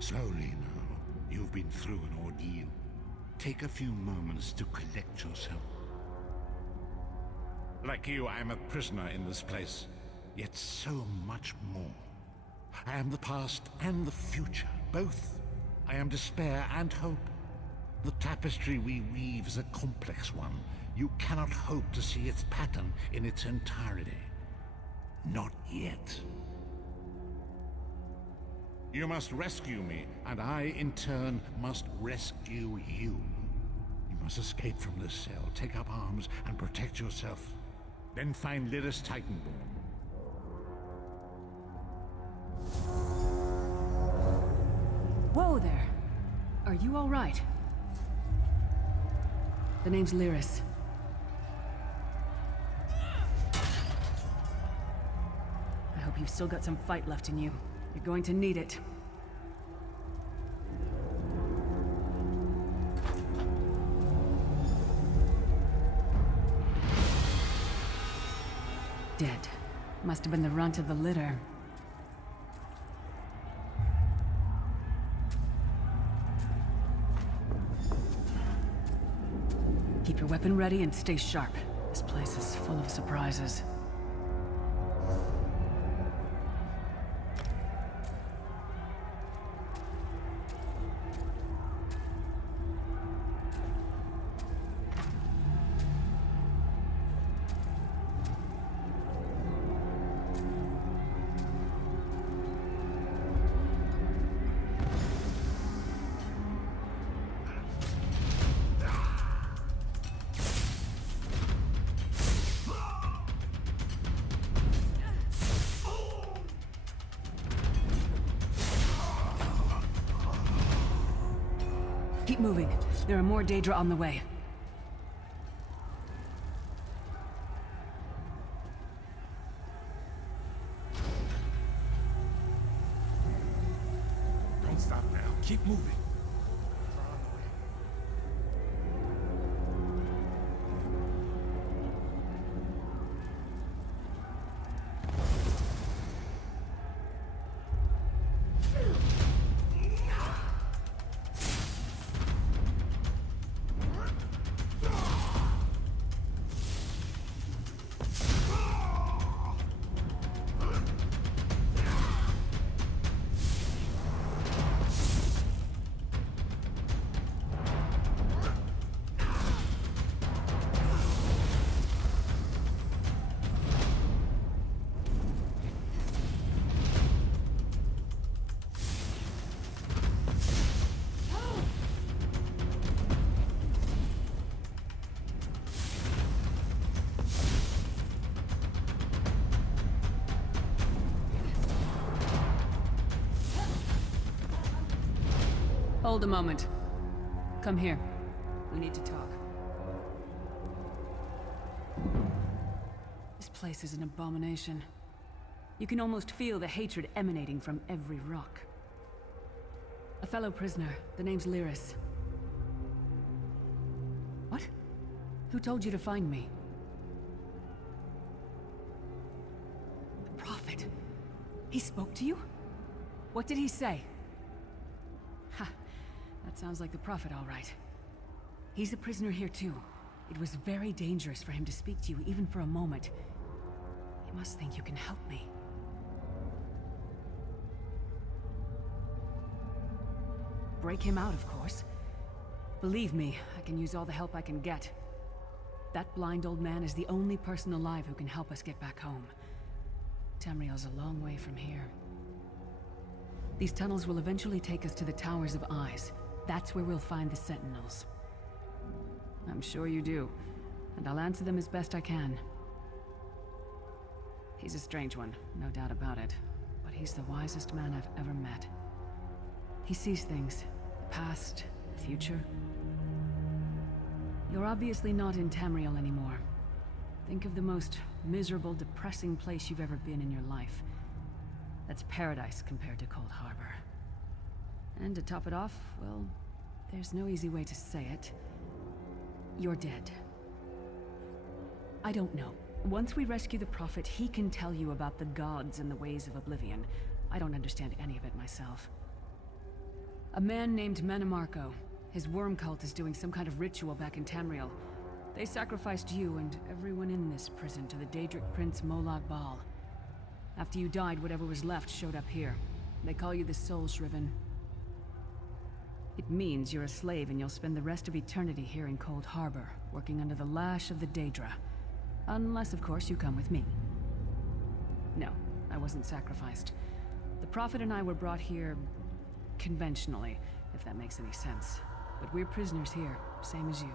Slowly now. You've been through an ordeal. Take a few moments to collect yourself. Like you, I am a prisoner in this place, yet so much more. I am the past and the future, both. I am despair and hope. The tapestry we weave is a complex one. You cannot hope to see its pattern in its entirety. Not yet. You must rescue me, and I, in turn, must rescue you. You must escape from this cell, take up arms, and protect yourself. Then find Lyris Titanborn. Whoa there! Are you all right? The name's Lyris. I hope you've still got some fight left in you. You're going to need it. Dead. Must have been the runt of the litter. Keep your weapon ready and stay sharp. This place is full of surprises. Keep moving. There are more Daedra on the way. Don't stop now. Keep moving. Hold a moment. Come here. We need to talk. This place is an abomination. You can almost feel the hatred emanating from every rock. A fellow prisoner. The name's Lyris. What? Who told you to find me? The Prophet. He spoke to you? What did he say? Ha. That sounds like the Prophet, all right. He's a prisoner here too. It was very dangerous for him to speak to you even for a moment. You must think you can help me. Break him out, of course. Believe me, I can use all the help I can get. That blind old man is the only person alive who can help us get back home. Tamriel's a long way from here. These tunnels will eventually take us to the Towers of Eyes. That's where we'll find the Sentinels. I'm sure you do, and I'll answer them as best I can. He's a strange one, no doubt about it, but he's the wisest man I've ever met. He sees things, the past, the future. You're obviously not in Tamriel anymore. Think of the most miserable, depressing place you've ever been in your life. That's paradise compared to Coldharbour. And to top it off, well, there's no easy way to say it. You're dead. I don't know. Once we rescue the Prophet, he can tell you about the gods and the ways of Oblivion. I don't understand any of it myself. A man named Manamarco. His worm cult is doing some kind of ritual back in Tamriel. They sacrificed you and everyone in this prison to the Daedric Prince Molag Bal. After you died, whatever was left showed up here. They call you the Soulshriven. It means you're a slave and you'll spend the rest of eternity here in Coldharbour, working under the lash of the Daedra. Unless, of course, you come with me. No, I wasn't sacrificed. The Prophet and I were brought here conventionally, if that makes any sense. But we're prisoners here, same as you.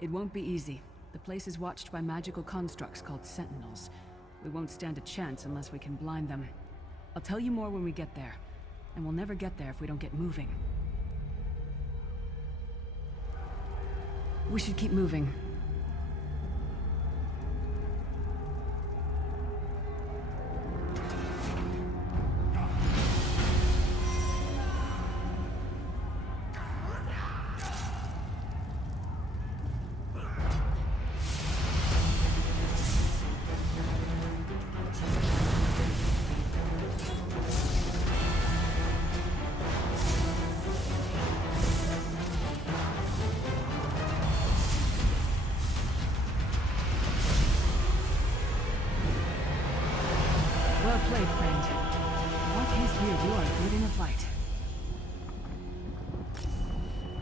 It won't be easy. The place is watched by magical constructs called Sentinels. We won't stand a chance unless we can blind them. I'll tell you more when we get there. And we'll never get there if we don't get moving. We should keep moving. Well played, friend. Mark his beard, you are good in a fight.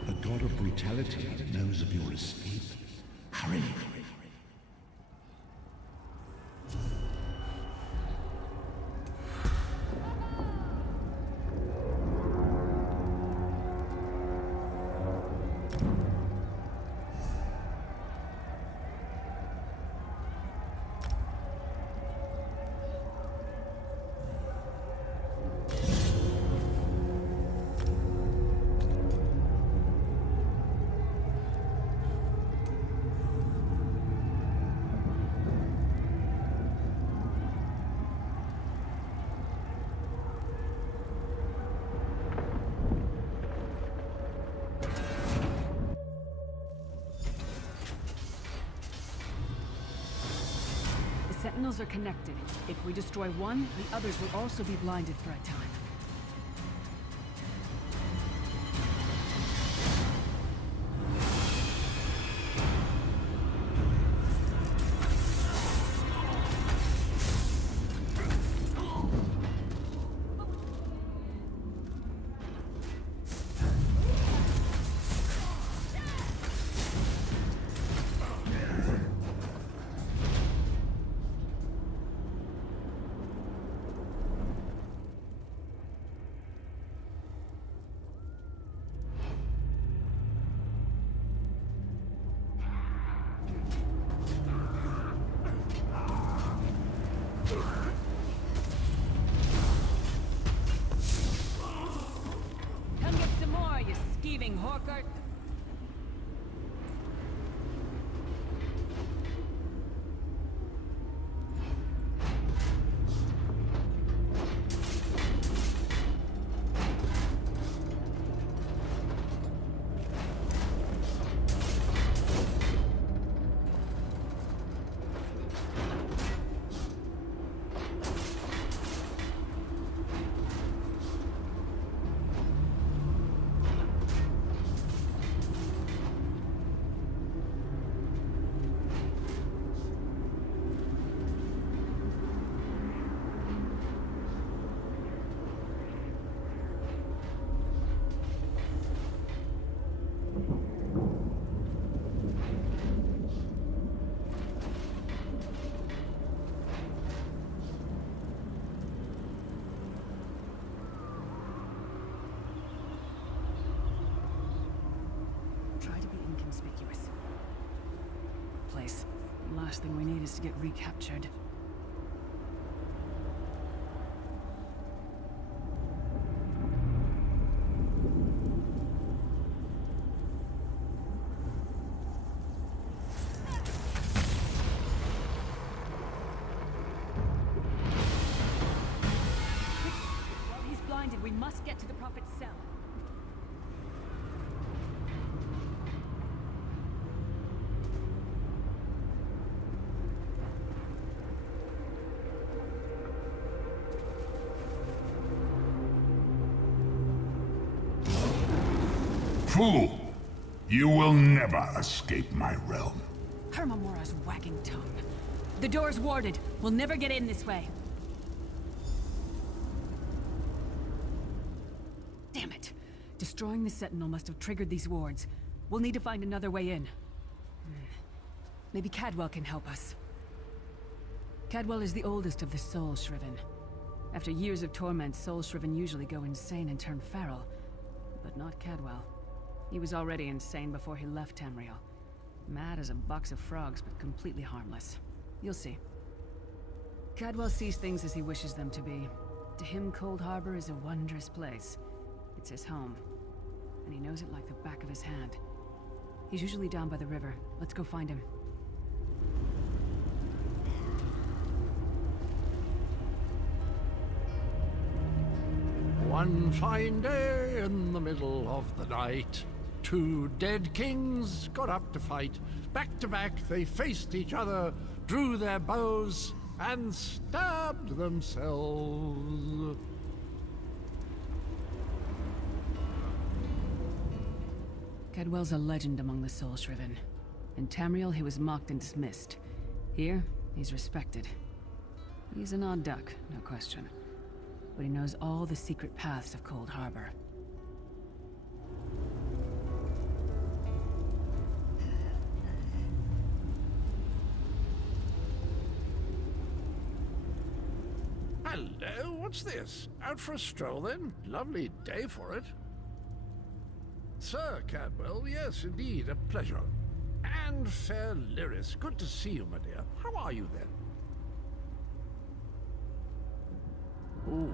The god of brutality knows of your escape. Hurry! Sentinels are connected. If we destroy one, the others will also be blinded for a time. Hawkart. Place. The last thing we need is to get recaptured. While he's blinded, we must get to the Prophet's cell. fool! You will never escape my realm. Hermamora's wagging tongue. The door's warded. We'll never get in this way. Damn it! Destroying the Sentinel must have triggered these wards. We'll need to find another way in. Maybe Cadwell can help us. Cadwell is the oldest of the Soulshriven. After years of torment, Soulshriven usually go insane and turn feral. But not Cadwell. He was already insane before he left Tamriel. Mad as a box of frogs, but completely harmless. You'll see. Cadwell sees things as he wishes them to be. To him, Coldharbour is a wondrous place. It's his home. And he knows it like the back of his hand. He's usually down by the river. Let's go find him. One fine day in the middle of the night, two dead kings got up to fight. Back to back they faced each other, drew their bows, and stabbed themselves. Cadwell's a legend among the Soulshriven. In Tamriel, he was mocked and dismissed. Here, he's respected. He's an odd duck, no question. But he knows all the secret paths of Coldharbour. Hello, what's this? Out for a stroll then? Lovely day for it. Sir Cadwell, yes, indeed, a pleasure. And fair Lyris, good to see you, my dear. How are you then? Oh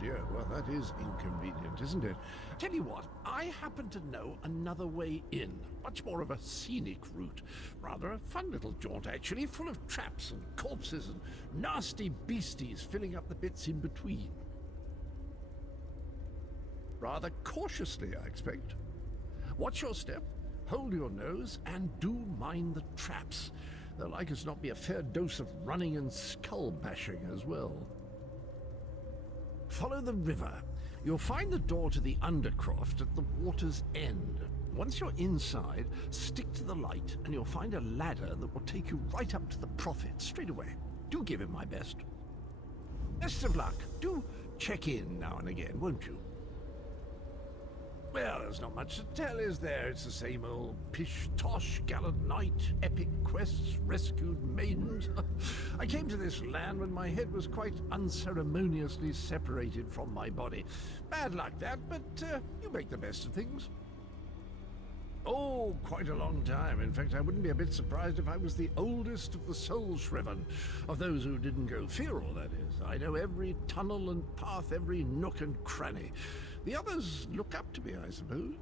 dear, well that is inconvenient, isn't it? Tell you what, I happen to know another way in. Much more of a scenic route. Rather a fun little jaunt actually, full of traps and corpses and nasty beasties filling up the bits in between. Rather cautiously, I expect. Watch your step, hold your nose, and do mind the traps. There'll like as not be a fair dose of running and skull bashing as well. Follow the river. You'll find the door to the Undercroft at the water's end. Once you're inside, stick to the light and you'll find a ladder that will take you right up to the Prophet straight away. Do give him my best. Best of luck. Do check in now and again, won't you? Well, there's not much to tell, is there? It's the same old pish-tosh, gallant knight, epic quests, rescued maidens. I came to this land when my head was quite unceremoniously separated from my body. Bad luck that, but you make the best of things. Oh, quite a long time. In fact, I wouldn't be a bit surprised if I was the oldest of the Soulshriven, of those who didn't go feral, that is. I know every tunnel and path, every nook and cranny. The others look up to me, I suppose.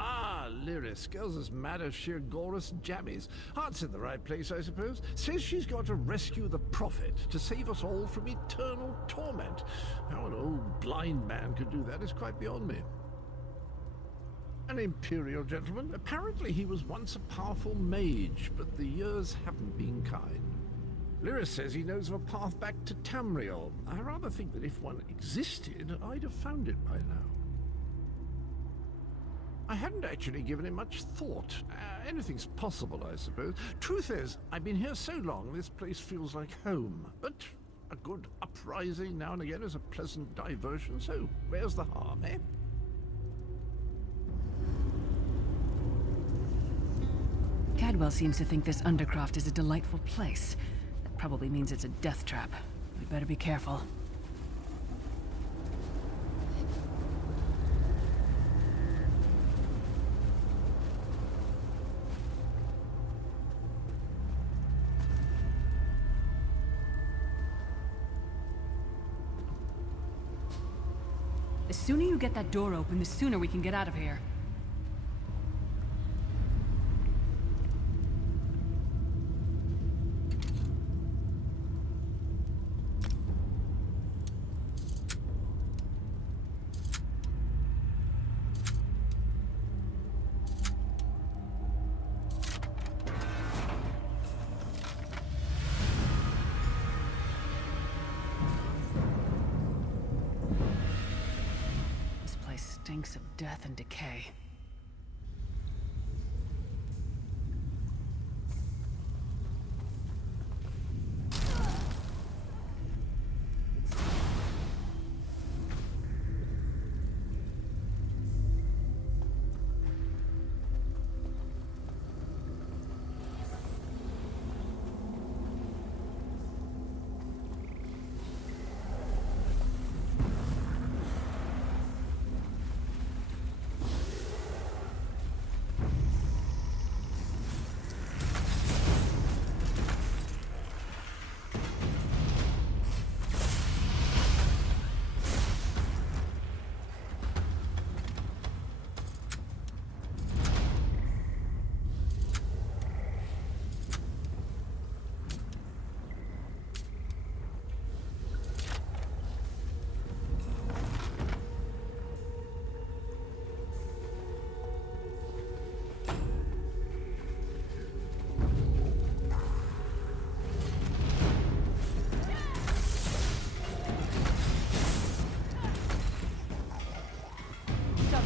Ah, Lyris, girl's as mad as sheer Gorus jammies. Heart's in the right place, I suppose. Says she's got to rescue the Prophet to save us all from eternal torment. How an old blind man could do that is quite beyond me. An imperial gentleman. Apparently he was once a powerful mage, but the years haven't been kind. Lyris says he knows of a path back to Tamriel. I rather think that if one existed, I'd have found it by now. I hadn't actually given it much thought. Anything's possible, I suppose. Truth is, I've been here so long, this place feels like home. But a good uprising now and again is a pleasant diversion, so where's the harm, eh? Cadwell seems to think this Undercroft is a delightful place. That probably means it's a death trap. We better be careful. The sooner you get that door open, the sooner we can get out of here. stinks of death and decay.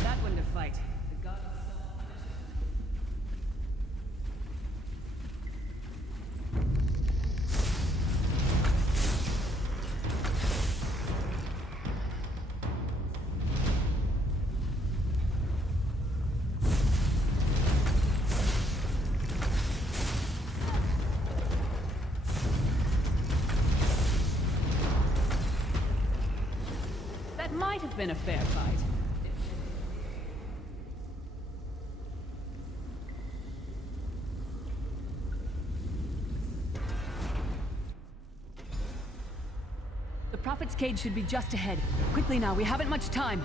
That one to fight. The god of That might have been a fair fight. The Prophet's cage should be just ahead. Quickly now, we haven't much time.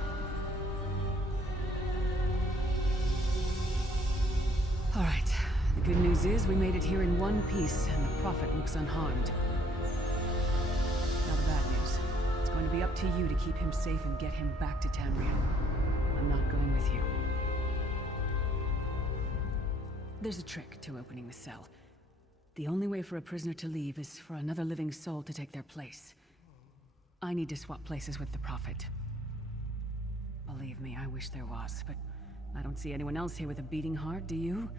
All right. The good news is we made it here in one piece, and the Prophet looks unharmed. Now the bad news. It's going to be up to you to keep him safe and get him back to Tamriel. I'm not going with you. There's a trick to opening the cell. The only way for a prisoner to leave is for another living soul to take their place. I need to swap places with the Prophet. Believe me, I wish there was, but I don't see anyone else here with a beating heart, do you?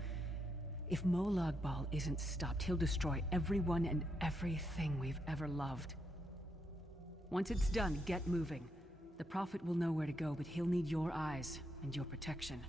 If Molag Bal isn't stopped, he'll destroy everyone and everything we've ever loved. Once it's done, get moving. The Prophet will know where to go, but he'll need your eyes and your protection.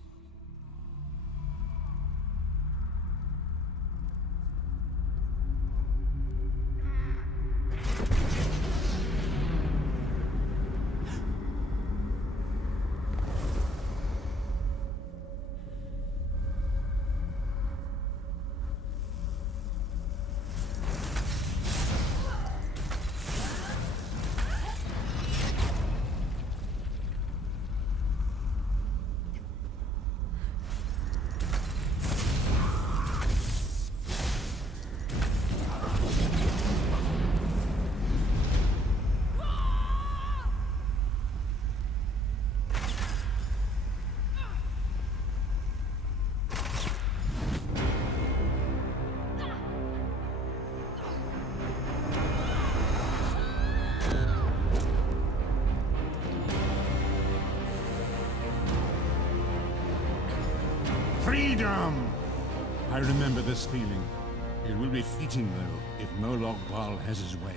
Freedom! I remember this feeling. It will be fleeting, though, if Molag Bal has his way.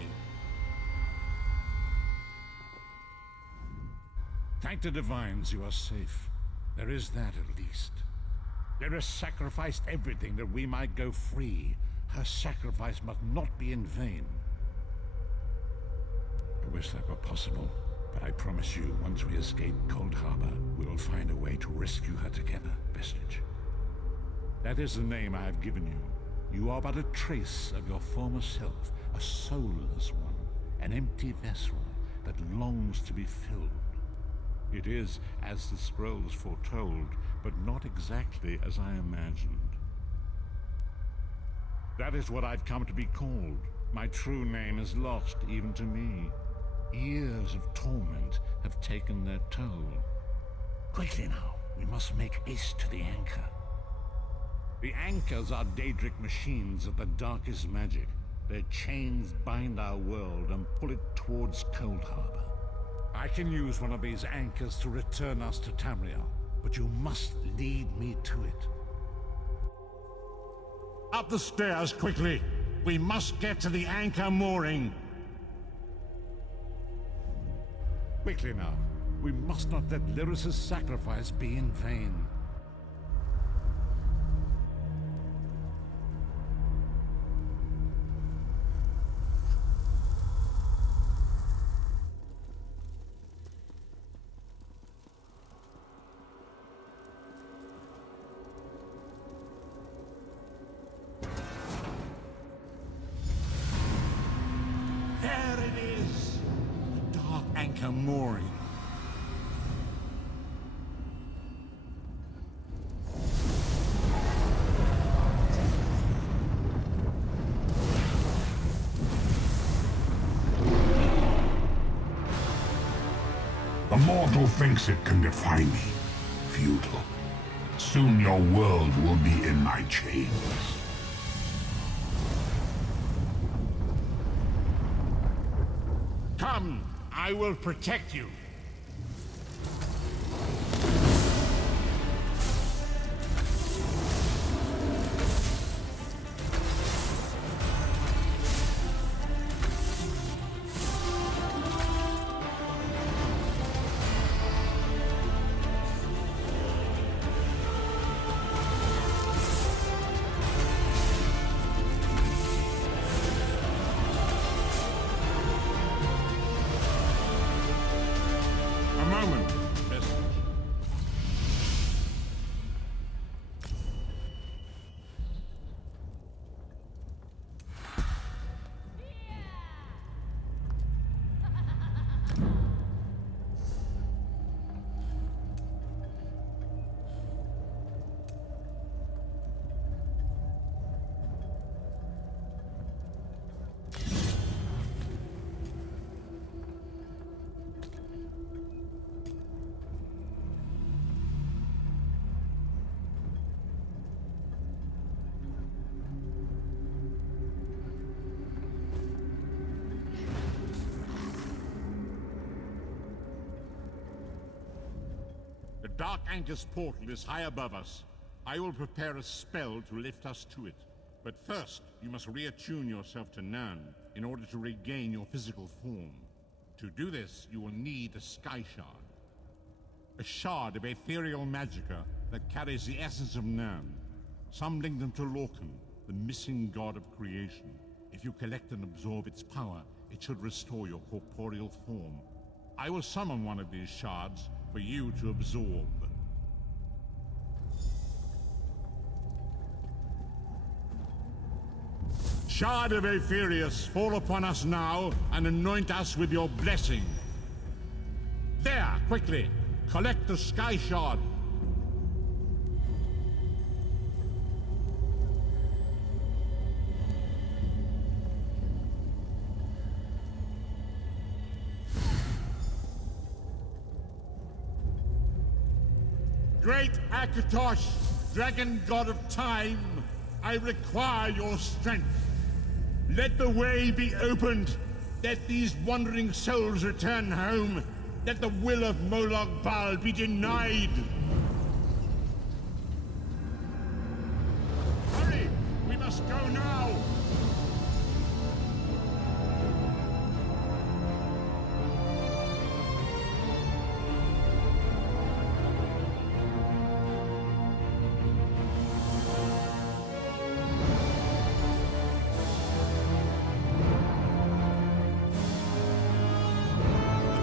Thank the Divines you are safe. There is that at least. Lyris sacrificed everything that we might go free. Her sacrifice must not be in vain. I wish that were possible, but I promise you, once we escape Coldharbour, we will find a way to rescue her together, Vestige. That is the name I have given you. You are but a trace of your former self, a soulless one, an empty vessel that longs to be filled. It is as the scrolls foretold, but not exactly as I imagined. That is what I've come to be called. My true name is lost even to me. Years of torment have taken their toll. Quickly now, we must make haste to the anchor. The anchors are Daedric machines of the darkest magic. Their chains bind our world and pull it towards Coldharbour. I can use one of these anchors to return us to Tamriel, but you must lead me to it. Up the stairs, quickly! We must get to the anchor mooring! Quickly now. We must not let Lyris's sacrifice be in vain. There it is! The dark anchor mooring. The mortal thinks it can defy me. Futile. Soon your world will be in my chains. Come, I will protect you. A moment, miss. The Dark Anchor's portal is high above us. I will prepare a spell to lift us to it. But first, you must reattune yourself to Nan in order to regain your physical form. To do this, you will need a Sky Shard. A shard of ethereal magicka that carries the essence of Nan. Some link them to Lorcan, the missing god of creation. If you collect and absorb its power, it should restore your corporeal form. I will summon one of these shards for you to absorb. Shard of Aetherius, fall upon us now and anoint us with your blessing. There, quickly! Collect the Sky Shard. Great Akatosh, dragon god of time, I require your strength. Let the way be opened. Let these wandering souls return home. Let the will of Molag Bal be denied. Hurry! We must go now!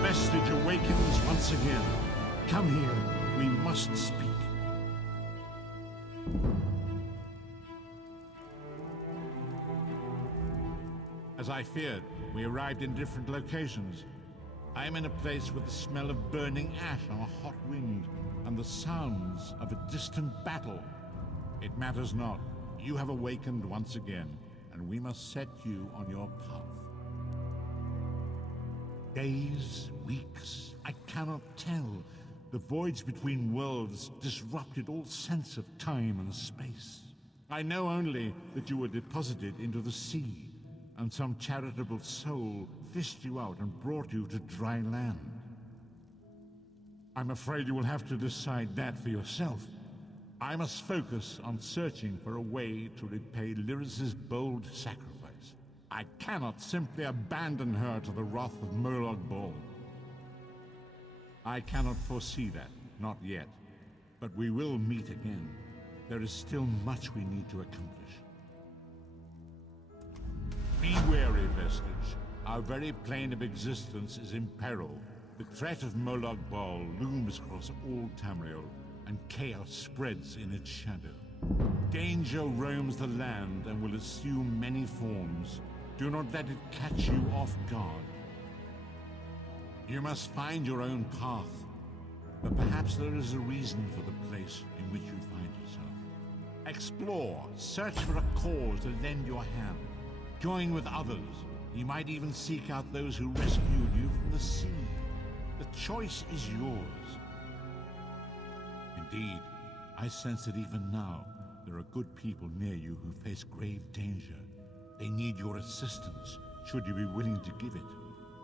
The vestige awakens once again. Come here, we must speak. As I feared, we arrived in different locations. I am in a place with the smell of burning ash on a hot wind, and the sounds of a distant battle. It matters not. You have awakened once again, and we must set you on your path. Days, weeks, I cannot tell. The voids between worlds disrupted all sense of time and space. I know only that you were deposited into the sea, and some charitable soul fished you out and brought you to dry land. I'm afraid you will have to decide that for yourself. I must focus on searching for a way to repay Lyris's bold sacrifice. I cannot simply abandon her to the wrath of Molag Bal. I cannot foresee that, not yet. But we will meet again. There is still much we need to accomplish. Be wary, Vestige. Our very plane of existence is in peril. The threat of Molag Bal looms across all Tamriel, and chaos spreads in its shadow. Danger roams the land and will assume many forms. Do not let it catch you off guard. You must find your own path, but perhaps there is a reason for the place in which you find yourself. Explore, search for a cause to lend your hand. Join with others. You might even seek out those who rescued you from the sea. The choice is yours. Indeed, I sense that even now, there are good people near you who face grave danger. They need your assistance, should you be willing to give it.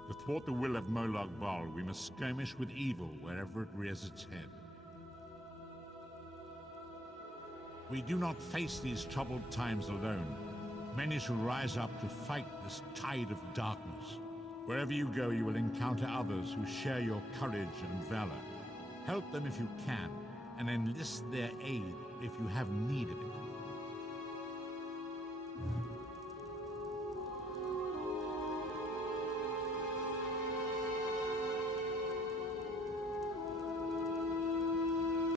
To thwart the will of Molag Bal, we must skirmish with evil wherever it rears its head. We do not face these troubled times alone. Many shall rise up to fight this tide of darkness. Wherever you go, you will encounter others who share your courage and valor. Help them if you can, and enlist their aid if you have need of it.